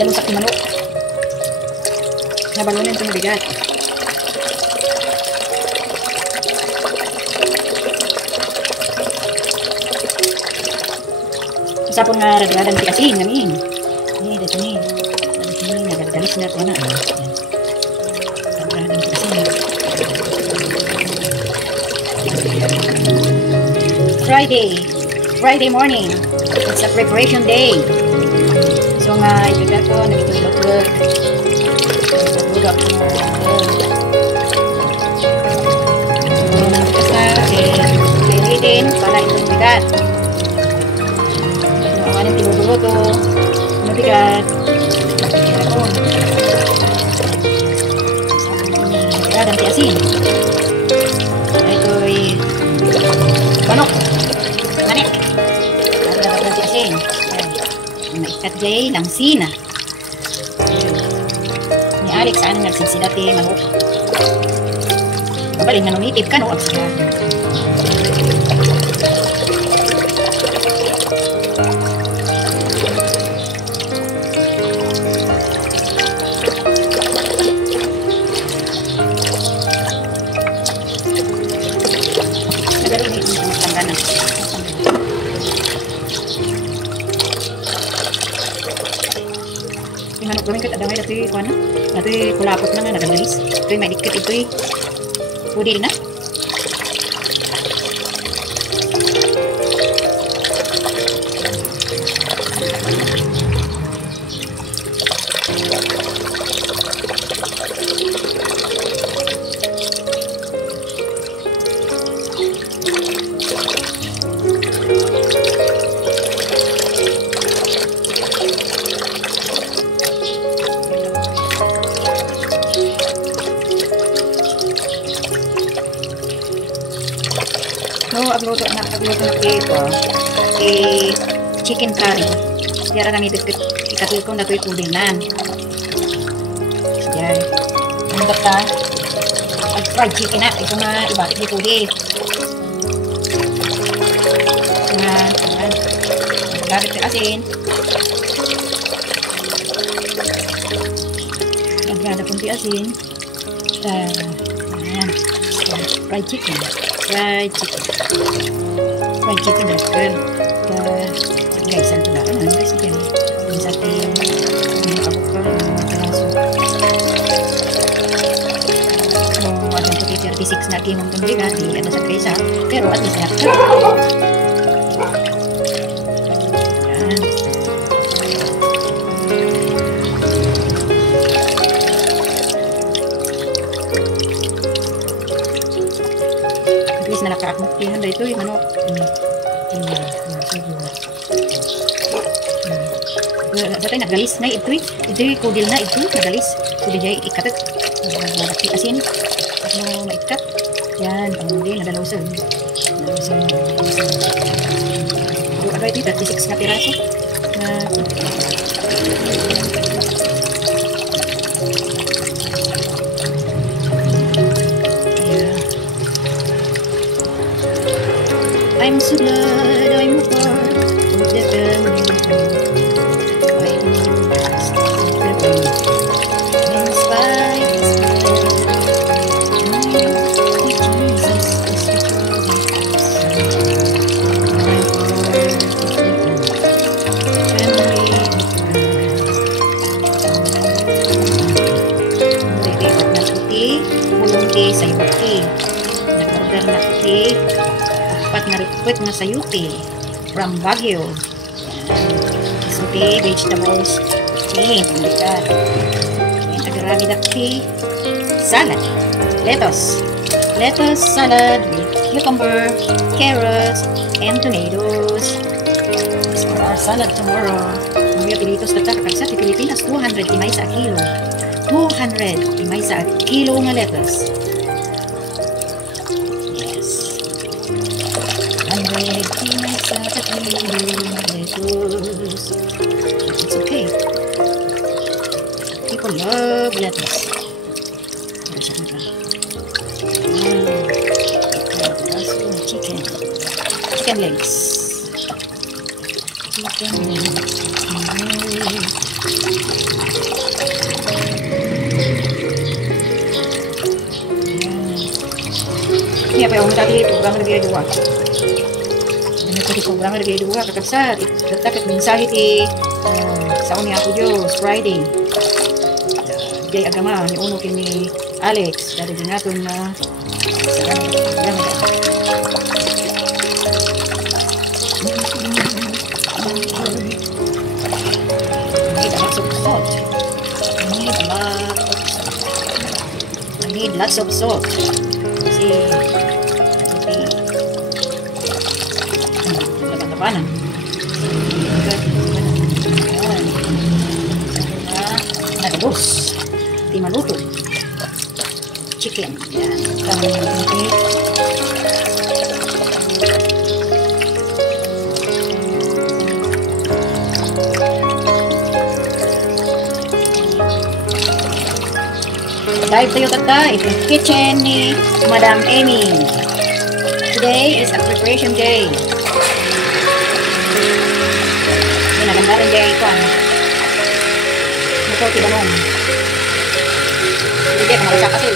Dalusak ni manok. Nabalunin ito mabigat. Usapon nga radadan ti asin namin. Ini dito ni. Dito ni nagagalis na ito na. Radadan ti asin. Friday morning. It's a preparation day. So nga, ipagkat ko, nagitulog-tulog. Nagitulog ako na. So, nagtikas na, kaibitin, para itong bigat. So, ang anong tinutulo-to, mabigat. Nagtikas ako. Nagtikas ang tiasin. Ito'y manok. Manik. Nagtikas ang tiasin. Maikat jay lang sina ni Alex ano nagsisidati manok kabalin nga numitip ka no siya nagaling ito ang tangganan. Manok kami kat adamay dati kuan na. Dati kulapot na nga nagagalis. Ito'y may dikit ito'y pudil na. No, agluto na ito chicken curry. Diara kami ikatil ko na ito'y pudinan. Diyan. Ang bata fried chicken na. Ito na ibatik di pudil. Gamit ka asin. Maganda pun ti asin. Fried chicken. Fried chicken kan guys ang tanda kan guys yan yung sa ating kabukal langsung ada 36 na kimong pembigat di ada sa kaysa pero at least nak na nakaakmok yan dito yung ano dati nagalis na ito'y kudil na ito nagalis kudil jay ikatat nagaki asin ano maikat yan hindi nadalawsan pero agay ito 36 na piraso na so glad I'm a part of the family. I know that's heaven. In spite of Jesus is the sayuti sayuti. Nag-order na puti. Apat na request na sayuti from Baguio. Sayuti, vegetables, meat, likat. And agarami dakti salad, lettuce salad with cucumber, carrots, and tomatoes. This for our salad tomorrow. Mga pilitos na kakagsa sa Pilipinas, 200 imay sa kilo. 200 imay sa kilo nga lettuce. Yes. 100 imay sa kilo nga lettuce. It's okay. People love lettuce. Para siya dito. Chicken legs. Chicken legs. Ini apa yang tadi program lebih dua. Ini tadi program lebih dua kakaksa letak mensahe ti sa unya ako Diyos Friday. Jay agama ni uno kini Alex dari dinaton na sa program. I need lots of salt. Kasi laban-labanan. Nagabos. Di maluto. Chicken. Yan. Dive tayo tata, ito yung kitchen ni Madam Amy. Today is a preparation day. Yung naganda rin day ito. Ito, tibanong. Hindi, kumarasa kasi.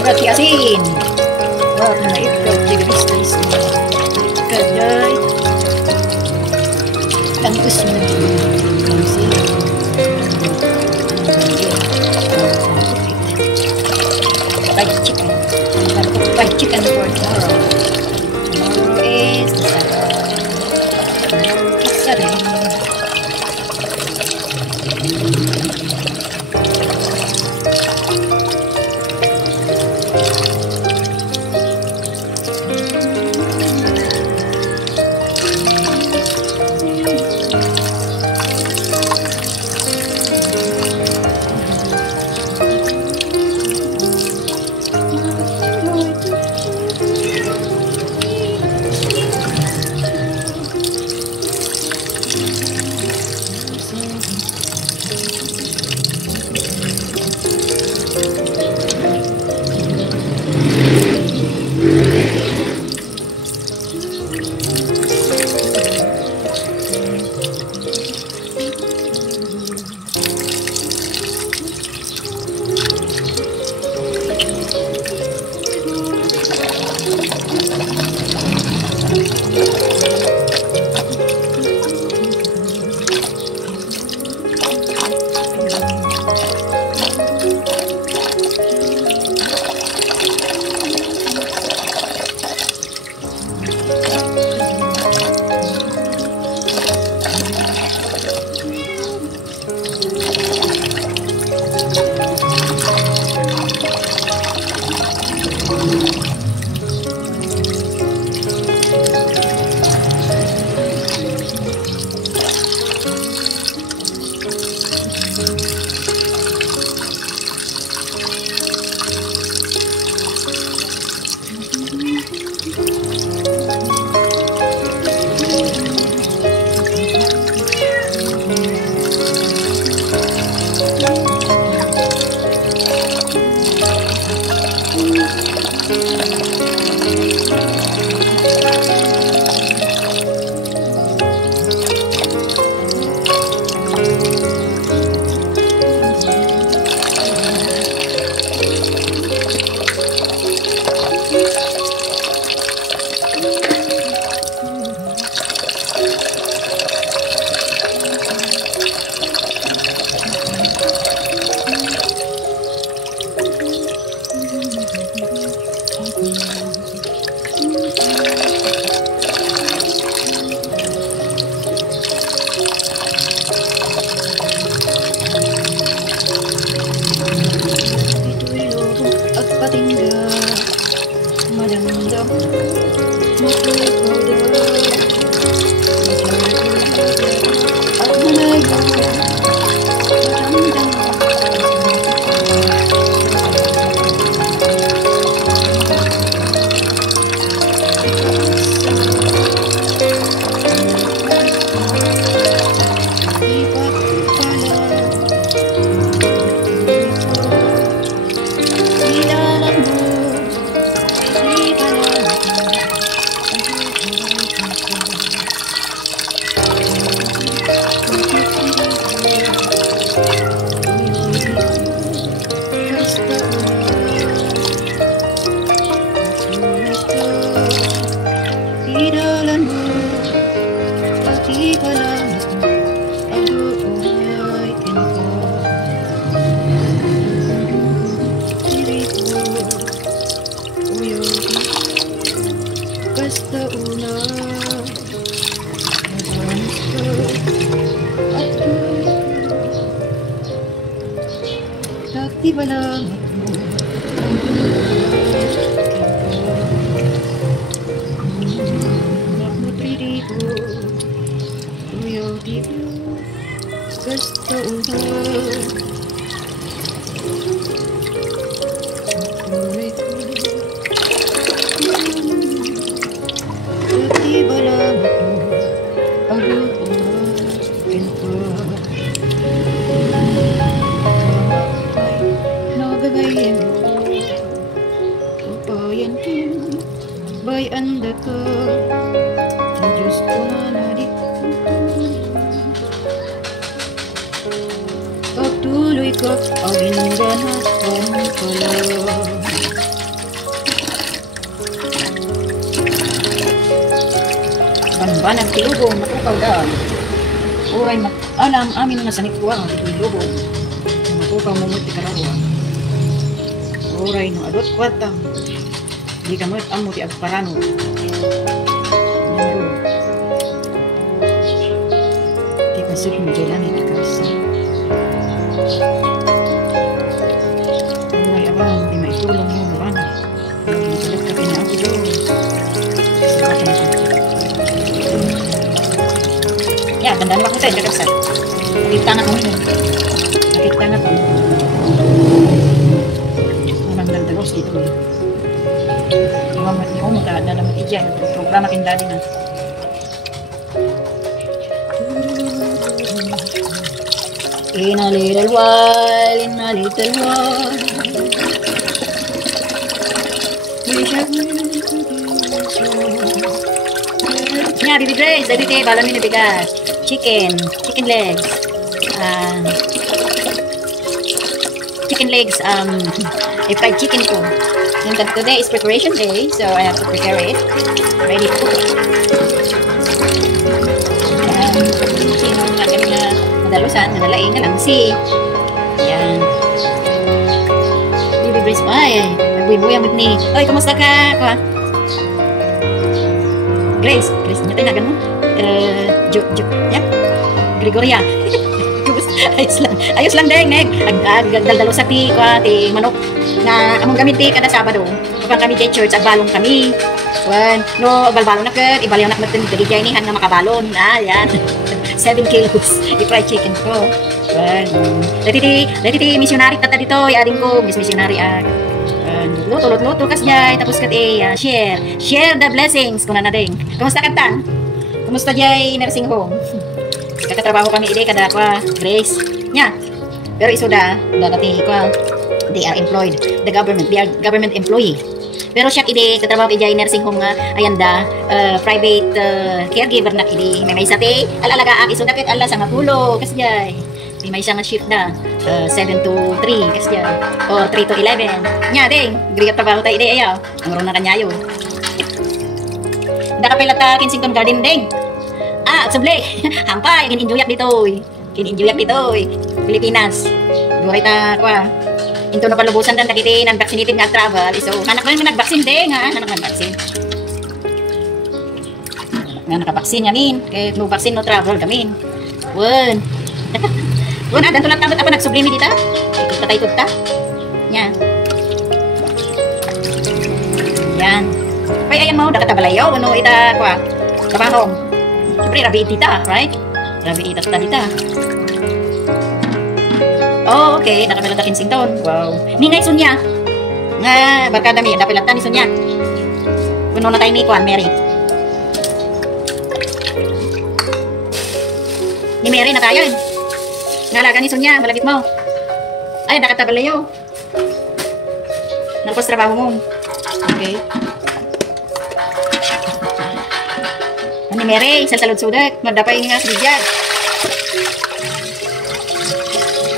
Berarti asin. Wah, nah itu jadi bisnis. Kedai. Tangkus fried chicken. Fried chicken for tomorrow. Tomorrow is the Saturday. di balamat mo, ado'y tinapa. Diripo, uyo, basta una, naganas ka, at di balamat mo, basta una, di balamat mo, aluin ka. Nagagayin mo, upayan ko, bayan ka. Ang Diyos ko na pagtuloy ka, ang ginaganapan ko lang. Banban ang tilubong, makukaw daw. Uray alam amin na sa nikuwang ang tilubong. Makukaw mo muti karawang. Uray no adot kwatang. Di ka mo't amo ti agparano. Di pasok mo dyan lang itakasa. Uray abang, di maitulong mo marana. Nagsalit ka kina ako doon. Ya, tandaan ako tayo, kakasa. Nakita nga ko yun. Nakita nga ko. Unang daldagos dito eh. Yung mga na naman iyan. Programa kindali na. In a little while, we shall meet again. Yeah, baby Grace, every day, balamin na bigas. Chicken legs. A fried chicken ko. And today is preparation day, so I have to prepare it. Ready to cook. Sino nga galing na madalusan, nanalaing na lang si. Yan. Baby Grace pa eh. Nagbuy-buya mo ni. Oy, kumusta ka? Grace, natinagan mo? Yep. Gregoria. Ayos lang deng, neg. Agdaldalo sa ti manok na among gamit ti kada Sabado. Kapag kami kay church, agbalong kami. No, agbalbalong na kat, ibalaw na kamatin dali jay nihan nga makabalon. Yan. 7 kilos. I-fried chicken ko. Dati missionary tata dito, ading ko, missionary luto kas jay, tapos kat share the blessings kuna na ding. Kumusta katan? Kumusta jay nursing home? Kakatrabaho kami ide kada Grace nya. Pero isuda dati they are employed the government, they are government employee. Pero siya ide katrabaho jay nursing home nga ayanda private caregiver na ide may sate alalaga ak isuda ket alla sa mapulo kas jay. May isang shift na 7 to 3 kasi yan or 3 to 11 nya ding grigat trabaho tayo ide ayaw ang ron na kanyayo nakapila ta Kensington Garden ding suble hampay kin-enjoyak dito Pilipinas buhay ta into na palubusan dan dagiti nan vaccinated nga travel so anak man nag-vaccine ding anak man vaccine nga naka-vaccine yamin kay no vaccine no travel gamin dan tulat tabot apa nagsublimi dita? Ikot ta. Nya. Yan. Pay ayan mo dakatabalayo ano ita Trabaho. Siyempre rabi dita, right? Rabi ita dita. Oh, okay, nakapilata Kensington. Wow. Ningay sunya. Nga barkada mi dapilata ni sunya. Kuno na tayo ni Mary. Ni Mary na tayo. Ngalaga ni Sonia, malapit mo. Ay, nakatabalayo. Nalpos trabaho mo. Okay. Ani Mary, sa salud sudak. Magdapay nga sa bigyan.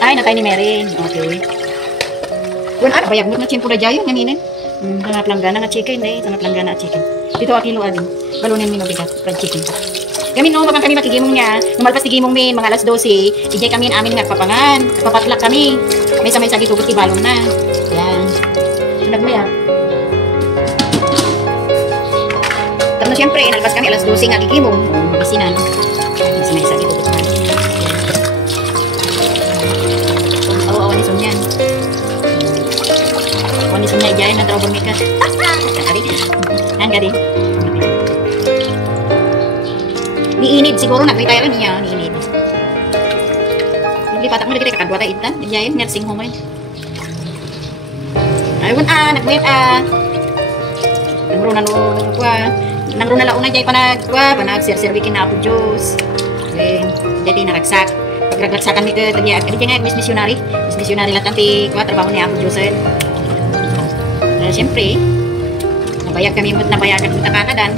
Ay, nakay ni Mary. Okay. Kung ano, bayag mo na chimpo na jayo. Ganinin. Sangat langgana nga chicken eh. Sangat langgana chicken. Dito akilo adin. Balunin mo bigat. Fried chicken. Kami no, mapang kami makigimong niya. Numalpas ti gimong min, mga alas 12. Ijay kami amin nagpapangan. Nagpapatlak kami. May sa gitugot ibalong na. Yan. Nagmaya. Tapos siyempre, nalpas kami alas 12 nga gigimong. Magisinan. May sa gitugot na. Awa-awa ni Sonyan. Awa ni Sonya, ijay na trabaho mikas. Gadi. Niinid siguro nag-retire niya, niinid. Hindi patak mo lagi kakadwa ta itan, iyayin nursing home rin. Ayun nagmayat nangro na launa jay panag-serserbikin na ako Diyos. Jadi naragsak. Pag-ragsakan mi ka tagya, kadi nga Miss Missionary latan ti trabaho niya ako Diyos. Siyempre, nabayagan mo takanadan.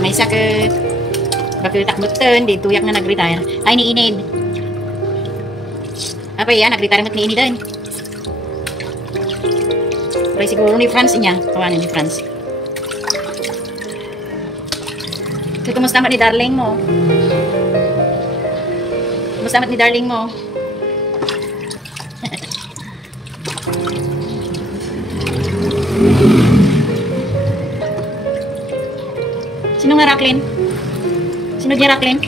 May sakit. Bakit takmutan, di tuyak na nag-retire. Ay, niinid. Apa yan, nag-retire mat niinid din. Pero siguro ni France niya. Kawanan ni France. So, kumusta mat ni darling mo? Kumusta mat ni darling mo? Sino nga Racklin? Sino niya Racklin?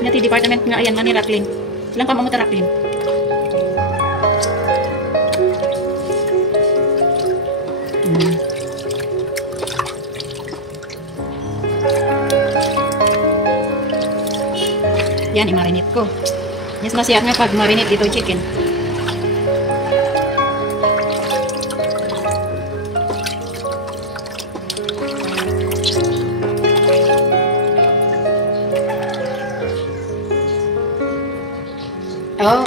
Nati department nga ayan nga ni Racklin. Ilang pa mamuta Racklin? Yan, i-marinate ko. Yes, masiyat nga pag marinate dito chicken. Oh,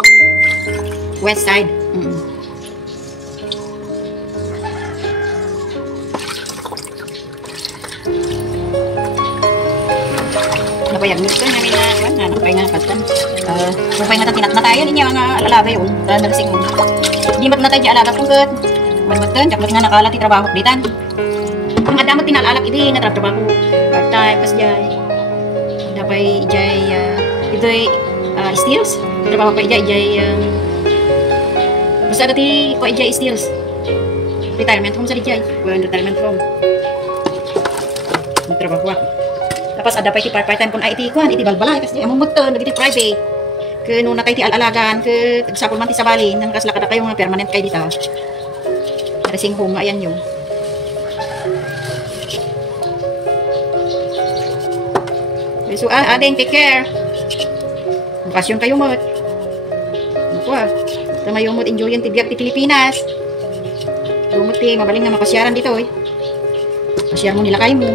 west side. Napayag nito namin na napay nga kastan. Napay nga tinat na tayo ninyo mga alaga yun. Nagsing mo. Di mat na tayo di alaga pungkat. Manmatan, jaklot nga nakala ti trabaho ditan. Ang adamot tinalalak idi nga trabaho part time pas jay. Dapay jay ito'y steels. Trabaho pa ijay basta dati ko ijay steels. Retirement home sa ijay. Retirement home. Nagtrabaho ako. Tapos ada pa iti part-time kun iti kuan iti balbalay kasi among muton nagiti private. Ke no natay ti alalagan ke sa man ti sabali nang kasla kada kayo nga permanent kay dita. Nursing home ayan yo. So ading take care. Bakasyon kayo mo. Kuha. Tamayo mo enjoyin ti biyak ti Pilipinas. Lumot ti mabaling nga mapasyaran dito eh. Pasyar mo nila kayo mo.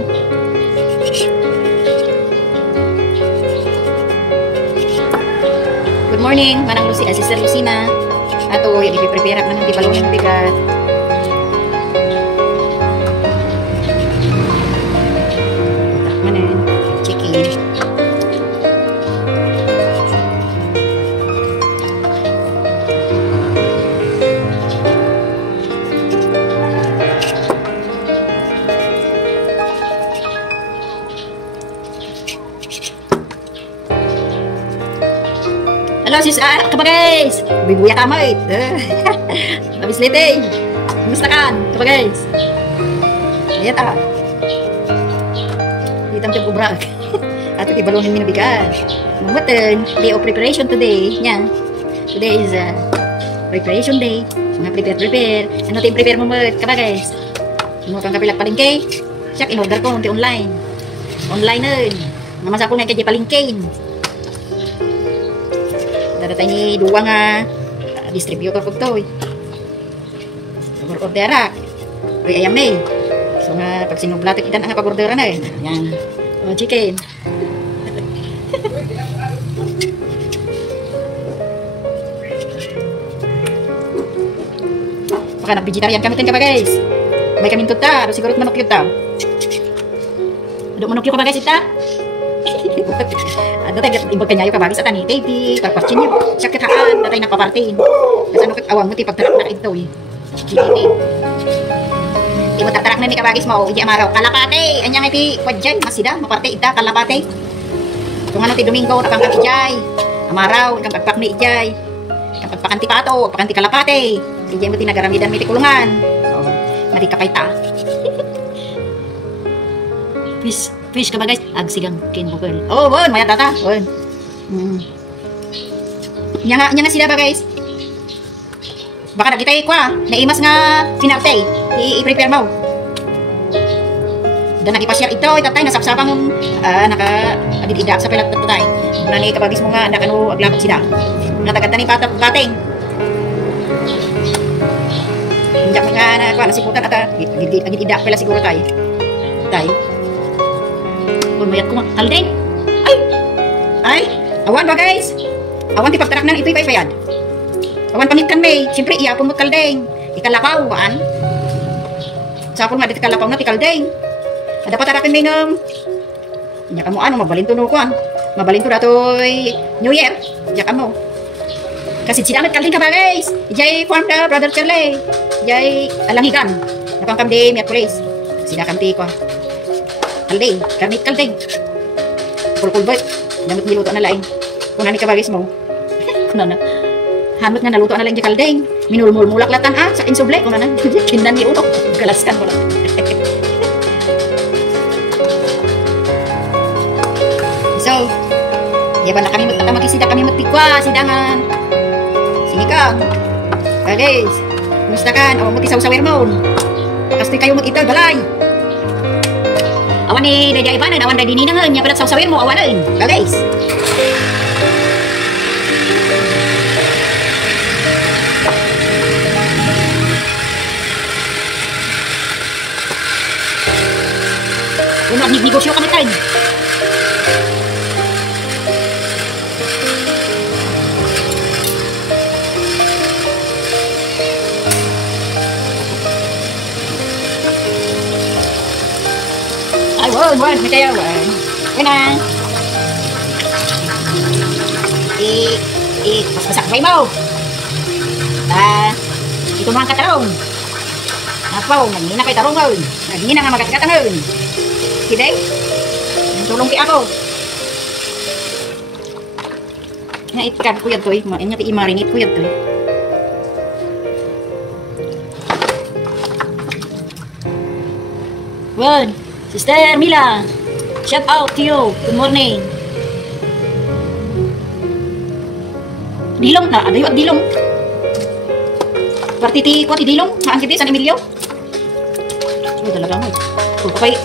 Good morning, Manang Lucy, Sister Lucina. Ato, yung ipiprepare ako ng tipalong yung bigat. Manan, chicken. Hello sis, guys. Bibuya ka mate. Labis lete. Kumusta ka? Guys. Ayan ta. Ditang tiyo kubrak. Ato tibalongin min bigas. Mumutin, day of preparation today. Yan. Today is preparation day. Mga prepare. Ano tayong prepare mo ka guys? Mo kang kapilag palengke. Siya in-order ko unti online. Online na. Namasa ko nga kay palengke. Dadatay ni duwa nga distributor ko to eh. Pag-ordera. Uy, ayam na eh. So nga, pag sinublatik kita na nga pag-ordera na eh. Yan. O, chicken. Baka nag-vegetarian kami tin ka ba guys? May kaming tuta. Ado siguro manok yun ta. Ado manok yun ka ba guys ita? Datay ibag kanyayo ka bagis at ani baby pagpatsin niyo sakit haan datay napapartin kasi ano awang mo ti pagtarak na ito eh Iti mo tatarak na ni kabagis mo, iti amaraw. Kalapate, anyang iti kwadjay, masida, maparte ita, kalapate. Kung ano ti Domingo, nakang kakijay. Amaraw, ikang pagpak ni ijay. Ikang pagpakanti pato, pagpakanti kalapate. Ijay mo tinagaramidan mo iti kulungan. So, marikakaita. Fish ka ba guys? Agsigang kinbukol. Oh, bon, maya tata. Bon. Nya nga sila ba guys? Baka nagitay ko naimas nga pinartay. I-prepare mo. Dan nagipasyar ito, itatay, nasapsapang naka-agid-idak sa pilat tatay. Muna ni kabagis mo nga, nakano aglapot sila. Natagatan ni pating. Hindi mo nga nasiputan at agid-idak pala siguro tayo. Tayo. Mayat ko kaldeng. Ay, awan ba guys? Awan ti pagtarak nan ito'y paypayad. Awan pangitkan may, siyempre iyapon mo kaldeng. Ikalapaw, waan? Sapon nga dito kalapaw na ti kaldeng. Ada patarakin may ng inya ka mo ano, mabalinto no kuan. Mabalinto dato'y New Year. Inya ka mo. Kasi sidamat kaldeng ka ba guys? Ijay farm da, brother Charlie. Ijay alangigan. Napangkam di miyat police. Sidakan ti ko. Kaldeng, karnit kaldeng. Pulpul boy, damit niluto na laing. Kung nani kabagis mo. Kung na. Hamot nga naluto na laing di kaldeng. Minulmul-mulak latan sa insuble. Kung na kinan ni uno. Galaskan ko lang. So, yaban na kami magisida kami magtikwa, sidangan. Sinikang. Guys, kumusta kan? Awang mo ti saw-sawer mo. Pakastoy kayo mag-itaw, balay. Awan ni Dede Ivan, awan Dede Ninangan, niya palat saw-sawer mo, awanin. Guys. Kung nag-negosyo kami tayo. Wan, may kaya wan. Kena. Paspasak bay mo. Ito mga katarong. Napaw, nagina kay tarongon. Nagina nga magkakatangon. Kiday? Tulong ti ako. Naitkab ko yan to eh. Inya ti imarinit ko yan to eh. Wan. Sister Mila, shout out to you. Good morning. Dilong na, adayo at dilong. Partiti ko ti dilong, haan kiti San Emilio. So talaga mo. Kung kapay,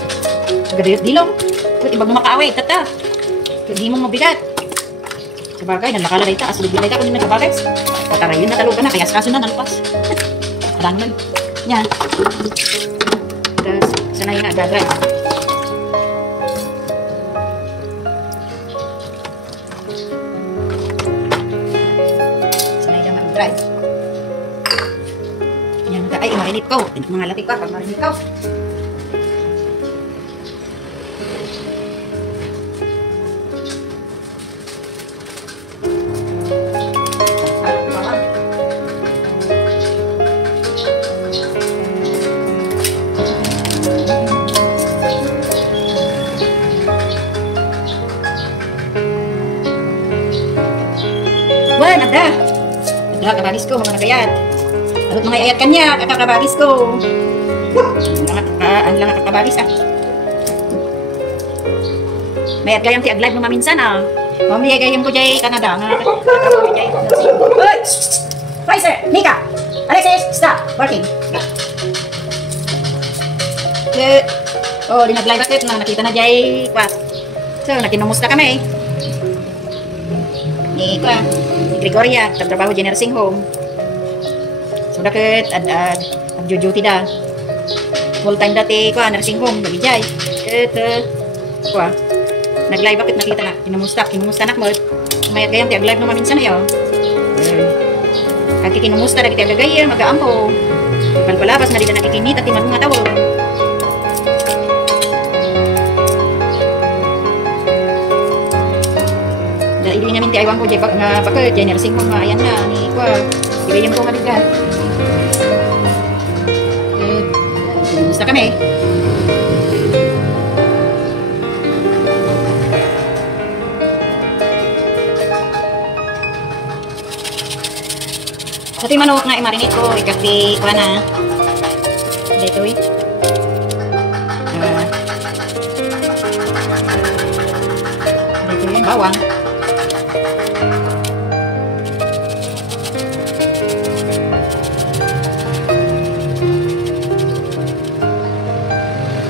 adayo at dilong. Kung ibang makaaway, tata. Kung di mo mabigat. Sabagay, nalakala na ita, asulog na ita, kung di nagkabagay. Patarayin na talo ka na, kaya kaso na nalpas. Alang nun. Yan. Tapos, sanay na, dadrive. Drive. Yan, ay, marinit ko. Mga latik pa, pag marinit ko. Wan, ada. Kakabagis ko, mga nagayat. Alot mga ayat kanya, kakabagis ko. Ang lang kakabagis Mayat gayang ti aglag mo maminsan Mamaya gayang ko jay Canada. Kakabagis jay. Hoy! Fraser! Mika! Alexis! Stop! Working! Oh, di nag-live bakit na nakita na jay. So, nakinumusta kami. Ni Gregoria, trabaho di nursing home. So daket nagjo-duty da. Full time dati ko nursing home nagijay. Ket nag-live bakit nakita na kinumusta nak mo. Mayat gayam ti live no maminsan ayo. Kaki kinumusta dagiti agagay mag-aampo. Palpalabas na dito nakikinita ti mga tawo. Hindi namin ti aywan ko jay bakit jay nursing home ayan na ni ko. Ibigay ko nga diga. Basta kami. Ito yung manok na i-marinate ko. Ikati ko na. Dito eh. Dito yung bawang.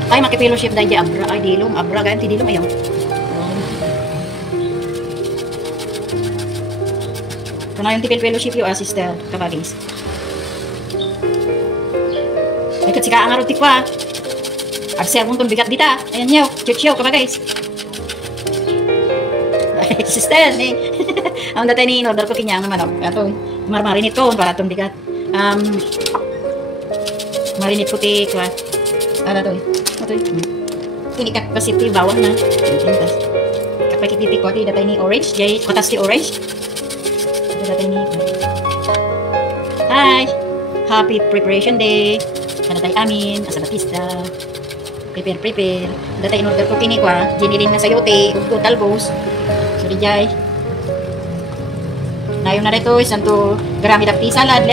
Ay, makipilo chef dahil di abra. Ay, dilong. Abra ganyan. Ti dilong ayaw. Ito na yung tipil fellowship yung sister. Kabagis. Ay, katsika ang arot tikwa. Abser mong bigat dita. Ayan nyo. Chichiyo kabagis. Ay, sister. Eh. Ang datay ni in-order ko kinyang naman. Ito. Marinate ko para itong bigat. Marinate ko tikwa. Ano to eh. Ini capacity bawang na. Kapag ititik ko, datay ni orange. Jay, kotas ni orange. Datay ni. Hi! Happy preparation day! Datay amin, asa Batista. Prepare. Datay in order ko kini ko, giniling na sayote, ugdo talbos. So di jay. Nayon na rito, santo grami dapti salad,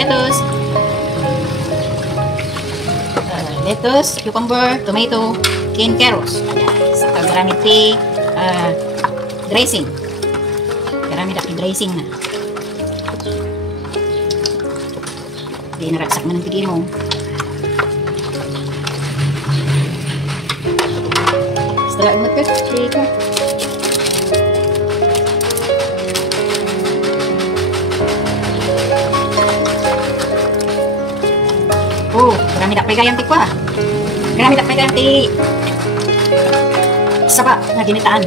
lettuce, cucumber, tomato, canned carrots. Saka gamit ti dressing. Gamit ti dressing na. Di naraksak man ang tigil mo. Setelah umat ka, chika. Oh, gamit ak pagayam ti kwa. Gamit ak pagayam ti saba na ginitaan.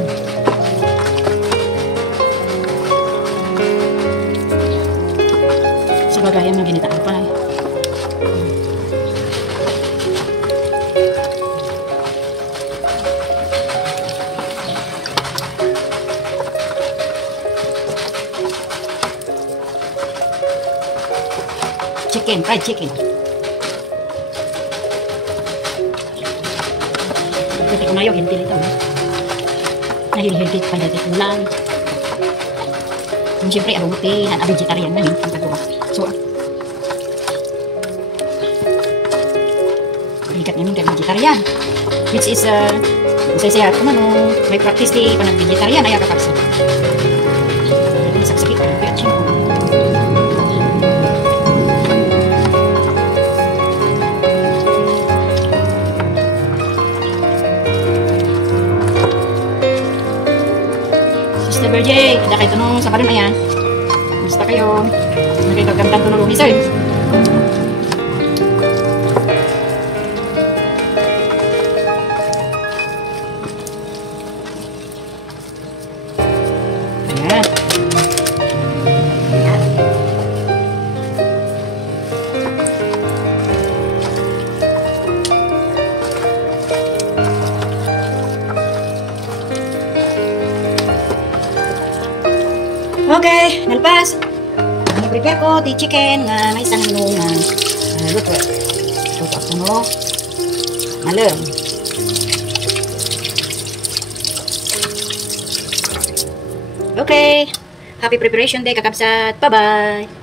Saba gayam na ginitaan pa. Chicken, fried chicken. Pwede ko na yung hindi ito. Nahil-hilgit pa dati ulan. Siyempre, abuti, vegetarian na ang paggawa. So, higat namin kay vegetarian. Which is, saya kung ano, may practice di pa ng vegetarian, ay kakaksa. Sakit ka, kaya siya. Sister Berjay, ada kayo tanong sa karon ayan. Basta kayo, nakikagandang tanong lumisoy. Ayan. Okay, nalpas. I-prepare ko di chicken nga may isang nga luto. Luto ako no. Malam. Okay. Happy preparation day kakabsat. Bye-bye.